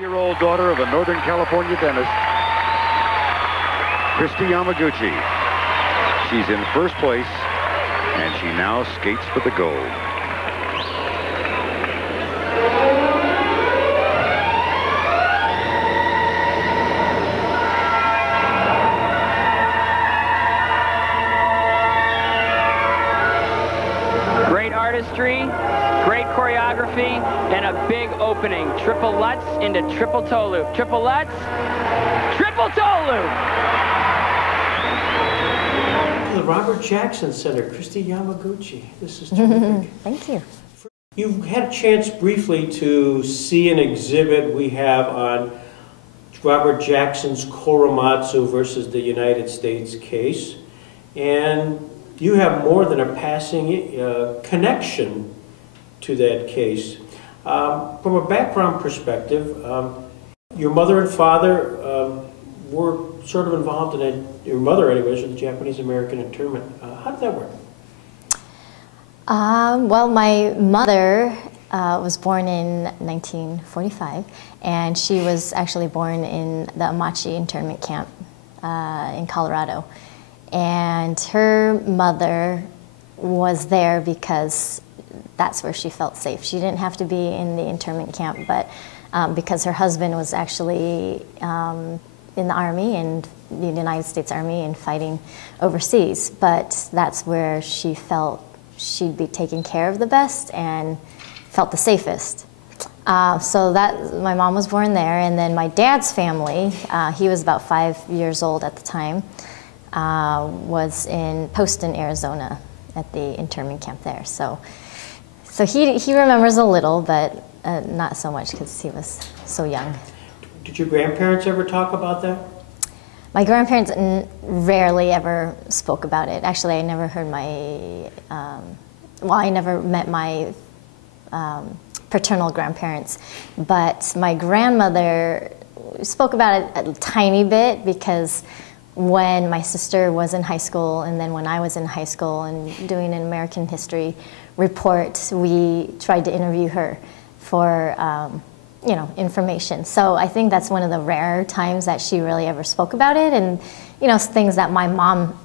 Year-old daughter of a Northern California dentist, Kristi Yamaguchi. She's in first place, and she now skates for the gold. Great artistry, great choreography, and a big opening. Triple Lutz into triple toe loop. Triple Lutz, triple toe loop. The Robert Jackson Center, Kristi Yamaguchi. This is terrific. Thank you. You've had a chance briefly to see an exhibit we have on Robert Jackson's Korematsu versus the United States case. And you have more than a passing connection to that case. From a background perspective, your mother and father were sort of involved in it, your mother anyways, in the Japanese-American internment. How did that work? Well, my mother was born in 1945, and she was actually born in the Amachi internment camp in Colorado. And her mother was there because that's where she felt safe. She didn't have to be in the internment camp, but because her husband was actually in the Army, and the United States Army, and fighting overseas. But that's where she felt she'd be taken care of the best and felt the safest. So that, my mom was born there, and then my dad's family, he was about 5 years old at the time, was in Poston, Arizona, at the internment camp there. So he remembers a little, but not so much because he was so young. Did your grandparents ever talk about that? My grandparents rarely ever spoke about it. Actually, I never heard my, well, I never met my paternal grandparents, but my grandmother spoke about it a tiny bit, because when my sister was in high school, and then when I was in high school and doing an American history report, we tried to interview her for you know, information. So I think that's one of the rare times that she really ever spoke about it, and you know, things that my mom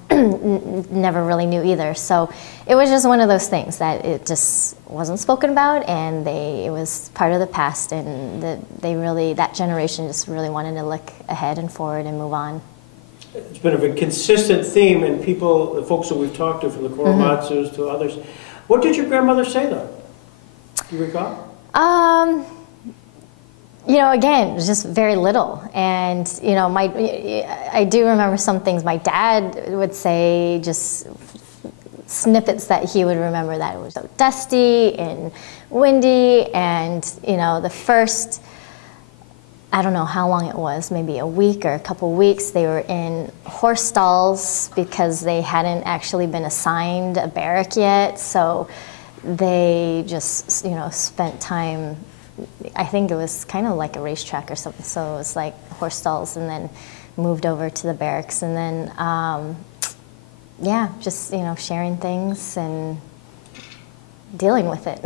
never really knew either. So it was just one of those things that it just wasn't spoken about, and it was part of the past, and that generation just really wanted to look ahead and forward and move on. It's been a consistent theme, and the folks that we've talked to, from the Korematsus to others. What did your grandmother say though? Do you recall? You know, again, just very little. And, you know, I do remember some things my dad would say, just snippets that he would remember, that it was so dusty and windy, and, you know, the first, I don't know how long it was, maybe a week or a couple weeks, they were in horse stalls because they hadn't actually been assigned a barrack yet. So they just, you know, spent time, I think it was kind of like a racetrack or something. So it was like horse stalls, and then moved over to the barracks. And then, yeah, just, you know, sharing things and dealing with it.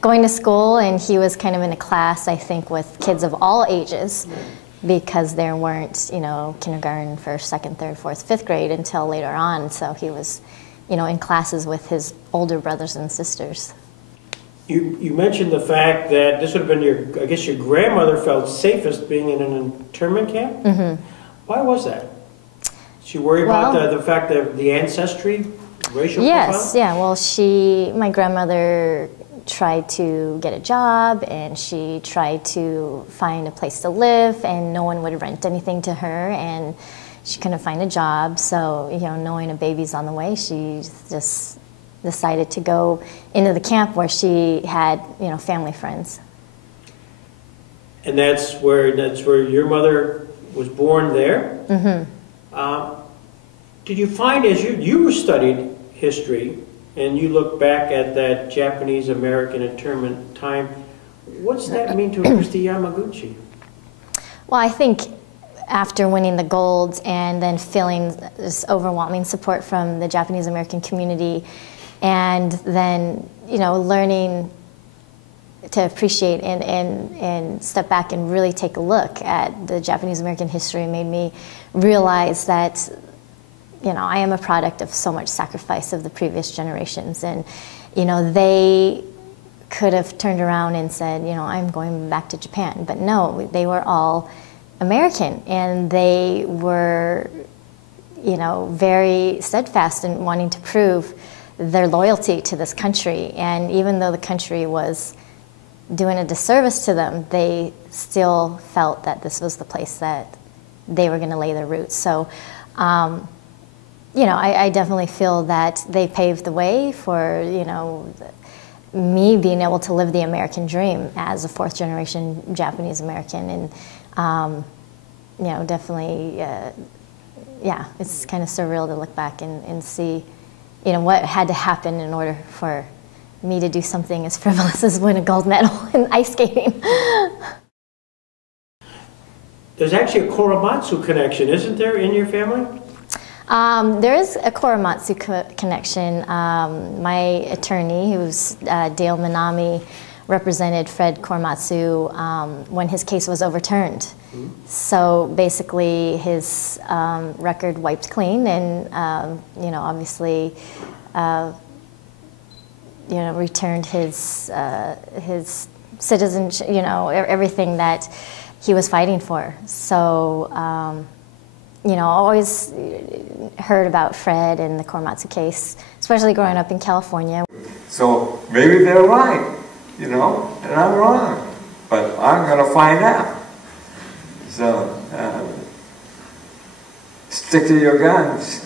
Going to school, and he was kind of in a class, I think, with kids of all ages, because there weren't, you know, kindergarten, first, second, third, fourth, fifth grade until later on. So he was, you know, in classes with his older brothers and sisters. You mentioned the fact that this would have been I guess your grandmother felt safest being in an internment camp? Mm-hmm. Why was that? Did she worry about the fact that the ancestry, racial profile? Yeah, well, my grandmother tried to get a job, and she tried to find a place to live, and no one would rent anything to her, and she couldn't find a job. So, you know, knowing a baby's on the way, she just decided to go into the camp where she had, you know, family friends. And that's where your mother was born there. Mm-hmm. Did you find, as you studied history, and you look back at that Japanese-American internment time, what's that mean to Kristi Yamaguchi? Well, I think after winning the gold, and then feeling this overwhelming support from the Japanese-American community, and then, you know, learning to appreciate and step back and really take a look at the Japanese American history made me realize that, you know, I am a product of so much sacrifice of the previous generations. And, you know, they could have turned around and said, you know, I'm going back to Japan. But no, they were all American, and they were, you know, very steadfast in wanting to prove their loyalty to this country. And even though the country was doing a disservice to them, they still felt that this was the place that they were going to lay their roots. So, you know, I definitely feel that they paved the way for, you know, me being able to live the American dream as a fourth generation Japanese American. And, you know, definitely, yeah, it's kind of surreal to look back and see, you know, what had to happen in order for me to do something as frivolous as win a gold medal in ice skating. There's actually a Korematsu connection, isn't there, in your family? There is a Korematsu connection. My attorney, who's Dale Minami, represented Fred Korematsu when his case was overturned. Mm-hmm. So basically his record wiped clean, and you know, obviously you know, returned his citizenship, you know, everything that he was fighting for. So you know, always heard about Fred and the Korematsu case, especially growing up in California. So maybe they're right, you know, and I'm wrong, but I'm going to find out. So stick to your guns.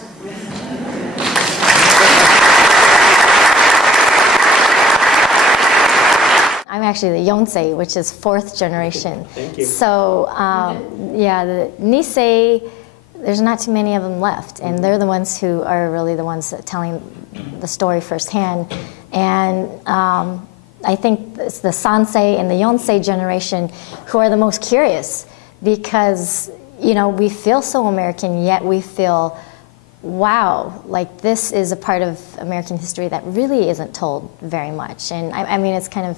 I'm actually the Yonsei, which is fourth generation. Thank you. So yeah, the Nisei, there's not too many of them left, and they're the ones who are really the ones that telling the story firsthand. And I think it's the Sansei and the Yonsei generation who are the most curious, because, you know, we feel so American, yet we feel, wow, like this is a part of American history that really isn't told very much. And I mean, it's kind of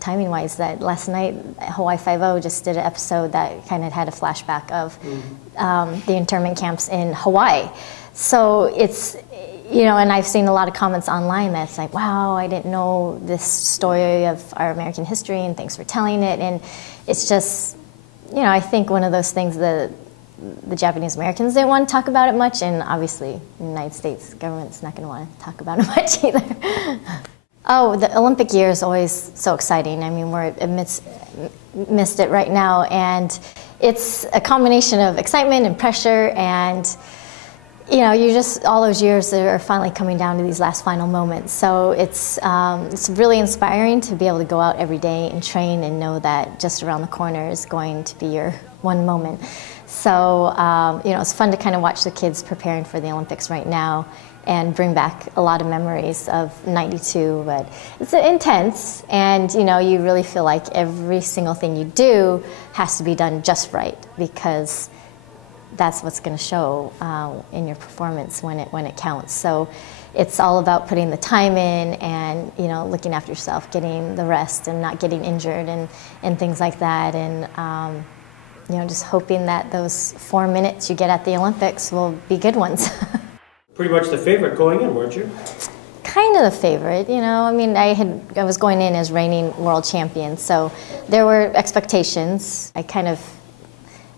timing-wise that last night Hawaii Five-0 just did an episode that kind of had a flashback of the internment camps in Hawaii. So it's, you know, and I've seen a lot of comments online that's like, wow, I didn't know this story of our American history, and thanks for telling it. And it's just, you know, I think one of those things that the Japanese Americans didn't want to talk about it much, and obviously the United States government's not going to want to talk about it much either. Oh, the Olympic year is always so exciting. I mean, we're amidst it right now, and it's a combination of excitement and pressure, and, you know, you just, all those years that are finally coming down to these last final moments. So it's really inspiring to be able to go out every day and train and know that just around the corner is going to be your one moment. So, you know, it's fun to kind of watch the kids preparing for the Olympics right now and bring back a lot of memories of '92, but it's intense, and, you know, you really feel like every single thing you do has to be done just right, because that's what's going to show in your performance when it counts. So it's all about putting the time in and, you know, looking after yourself, getting the rest and not getting injured and things like that, and you know, just hoping that those 4 minutes you get at the Olympics will be good ones. Pretty much the favorite going in, weren't you? Kind of the favorite, you know. I mean, I was going in as reigning world champion, so there were expectations. I kind of,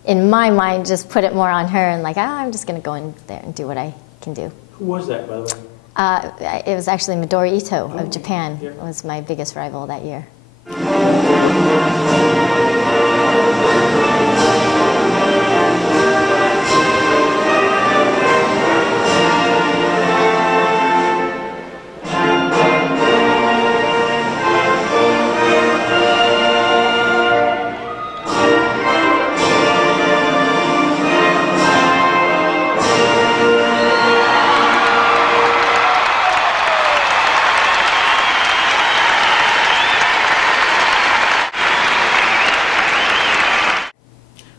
in my mind, just put it more on her and like, I'm just going to go in there and do what I can do. Who was that, by the way? It was actually Midori Ito of Japan. Yeah. Was my biggest rival that year.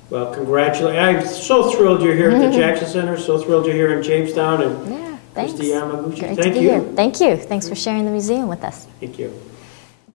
Well, congratulations. I'm so thrilled you're here at the Jackson Center, so thrilled you're here in Jamestown, and yeah, thanks. Kristi Yamaguchi. Great Thank you. Thank you. Thanks for sharing the museum with us. Thank you.